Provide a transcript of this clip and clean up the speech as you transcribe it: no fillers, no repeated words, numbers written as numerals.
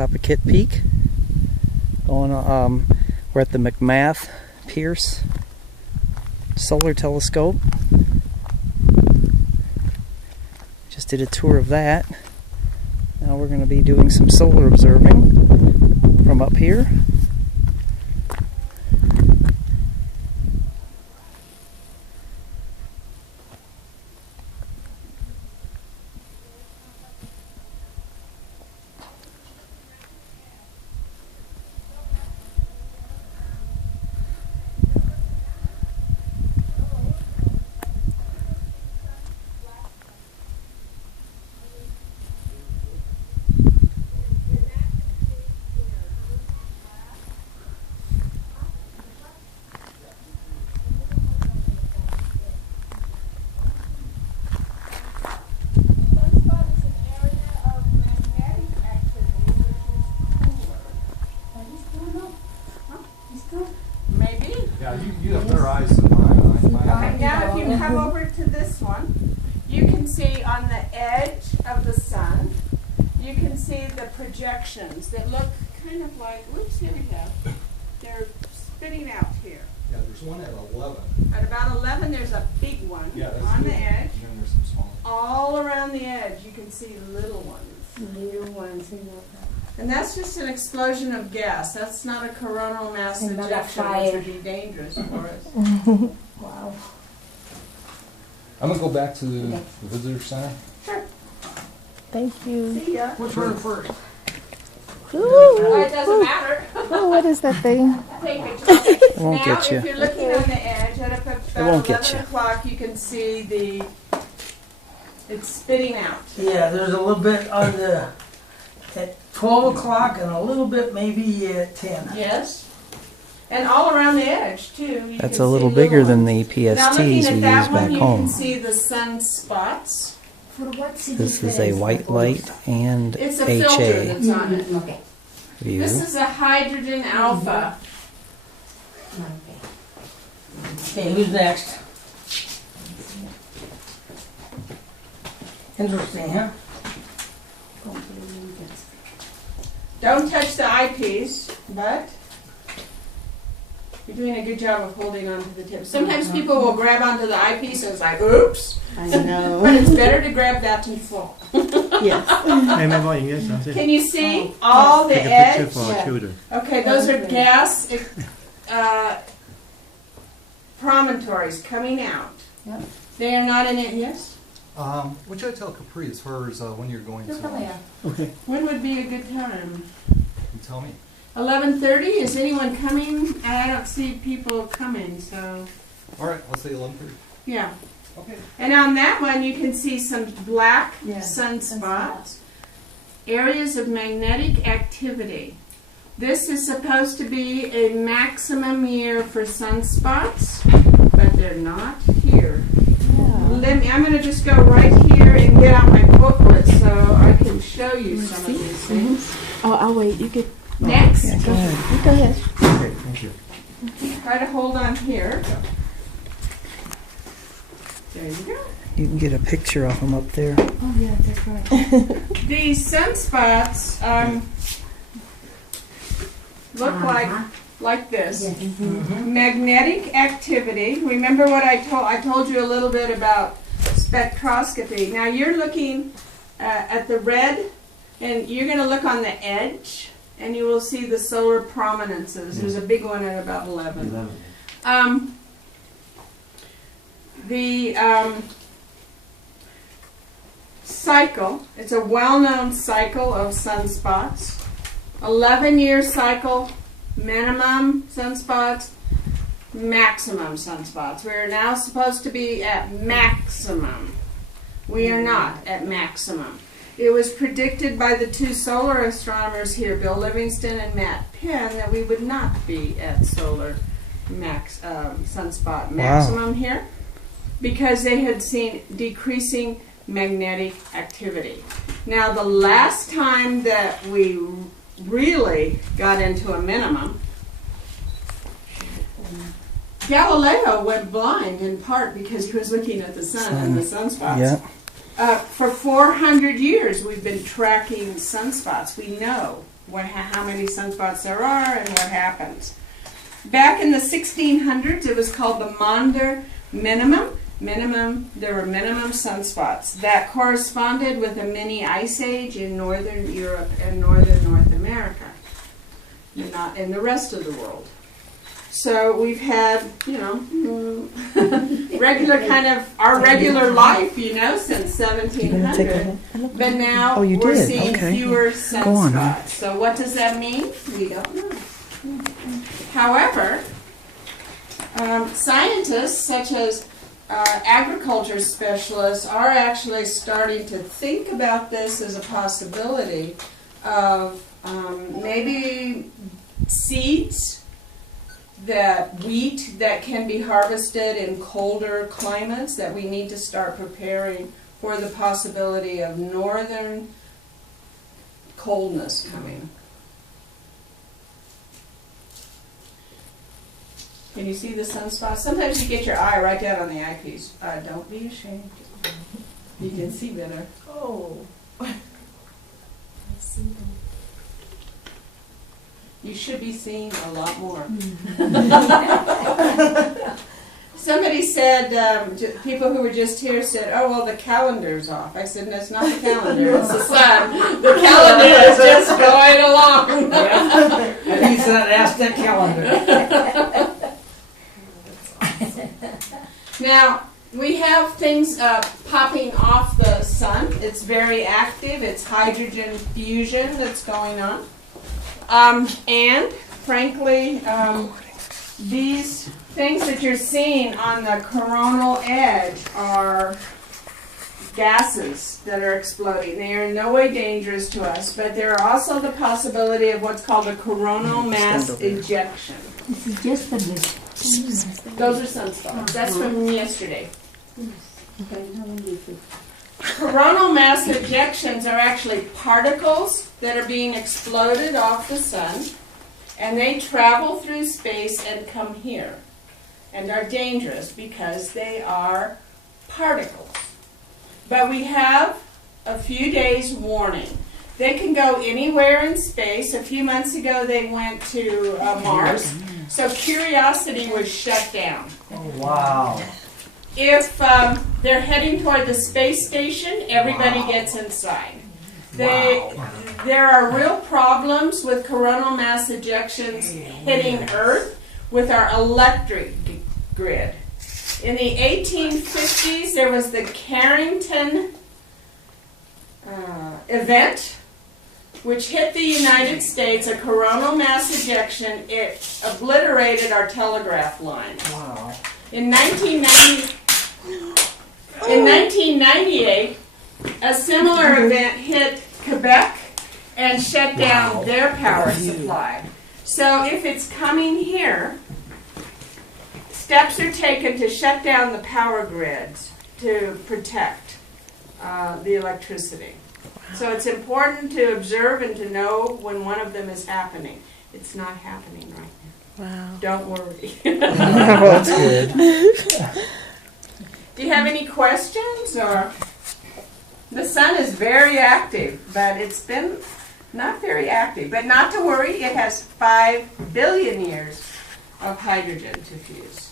top of Kitt Peak. We're at the McMath Pierce Solar Telescope. Just did a tour of that. Now we're going to be doing some solar observing from up here. Yeah, you have better eyes than mine. Okay, now if you come over to this one, you can see on the edge of the sun, you can see the projections that look kind of like, whoops, here we go. They're spitting out here. Yeah, there's one at 11. At about 11, there's a big one on the edge. And then there's some small ones. All around the edge, you can see little ones. Little ones, And that's just an explosion of gas. That's not a coronal mass And not a ejection, fire. which would be dangerous for us. Wow. I'm going to go back to the visitor center. Sure. Thank you. See ya. Which one first? Ooh. It doesn't matter. Oh, what is that thing? Take pictures. It won't Now, get you. if you're looking on the edge, at about won't get 11 you. o'clock, you can see it's spitting out. Yeah, there's a little bit on the at 12 o'clock and a little bit maybe at 10. Yes. And all around the edge, too. You That's can a little see bigger than ones. the Now, looking PSTs we at use that one, back you home. can see the sunspots. For what This is a white light and It's a filter HA that's on it. Okay. view. This is a hydrogen alpha. Okay, who's next? Interesting, huh? Don't touch the eyepiece, but you're doing a good job of holding on to the tip. Sometimes people will grab onto the eyepiece and it's like, oops. I know. But it's better to grab that than fall. Yes. Can you see all the Take a edge? picture for our Yeah. children. Okay, those are gas promontories coming out. Yep. They are not in it, yes? What should I tell Capri as far as when you're going to? Okay. When would be a good time? You tell me. 11:30? Is anyone coming? I don't see people coming, so All right, let's say 11:30. yeah. Okay. And on that one, you can see some black Yeah. sunspots, areas of magnetic activity. This is supposed to be a maximum year for sunspots, but they're not here. I'm going to just go right here and get out my booklet so I can show you some of these things. Oh, I'll wait. You get Next, Yeah, go ahead. you go ahead. Okay, thank you. try to hold on here. There you go. You can get a picture of them up there. Oh yeah, that's right. These sunspots look like this. Magnetic activity. Remember what I told you a little bit about spectroscopy. Now you're looking at the red, and you're going to look on the edge, and you will see the solar prominences. There's a big one at about 11. The cycle, it's a well-known cycle of sunspots. 11-year cycle, minimum sunspots, maximum sunspots. We're now supposed to be at maximum. We are not at maximum. It was predicted by the two solar astronomers here, Bill Livingston and Matt Penn, that we would not be at solar sunspot maximum here because they had seen decreasing magnetic activity. Now, the last time that we really got into a minimum, Galileo went blind in part because he was looking at the sun and the sunspots. Yeah. For 400 years, we've been tracking sunspots. We know how many sunspots there are and what happens. Back in the 1600s, it was called the Maunder minimum. There were minimum sunspots that corresponded with a mini ice age in northern Europe and northern North America, not in the rest of the world. So we've had, regular kind of our regular life, since You gonna take a 1700. look? But now Oh, you we're did? seeing Okay. fewer Go on. sunspots. So what does that mean? We don't know. However, scientists such as agriculture specialists are actually starting to think about this as a possibility of maybe seeds wheat that can be harvested in colder climates, that we need to start preparing for the possibility of northern coldness coming. Can you see the sunspots? Sometimes you get your eye right down on the eyepiece. Don't be ashamed. You can see better. Oh. I see them. You should be seeing a lot more. Somebody said, people who were just here said, oh, well, the calendar's off. I said, no, it's not the calendar, it's the sun. The calendar is just going along. Yeah. At least ask that calendar. Now, we have things popping off the sun. It's very active. It's hydrogen fusion that's going on. And, frankly, these things that you're seeing on the coronal edge are gases that are exploding. They are in no way dangerous to us, but there are also the possibility of what's called a coronal mass ejection. This is just the list. Those are sunspots. That's from yesterday. Coronal mass ejections are actually particles that are being exploded off the sun, and they travel through space and come here, and are dangerous because they are particles. But we have a few days warning. They can go anywhere in space. A few months ago they went to Mars, so Curiosity was shut down. Oh, wow. If they're heading toward the space station, everybody gets inside. There are real problems with coronal mass ejections hitting Earth with our electric grid. In the 1850s, there was the Carrington event, which hit the United States, a coronal mass ejection. It obliterated our telegraph lines. Wow. In 1998, a similar event hit Quebec and shut down their power supply. So if it's coming here, steps are taken to shut down the power grids to protect the electricity. So it's important to observe and to know when one of them is happening. It's not happening right now. Wow. Don't worry. Well, that's good. Do you have any questions? Or the sun is very active, but it's been not very active. But not to worry, it has 5 billion years of hydrogen to fuse.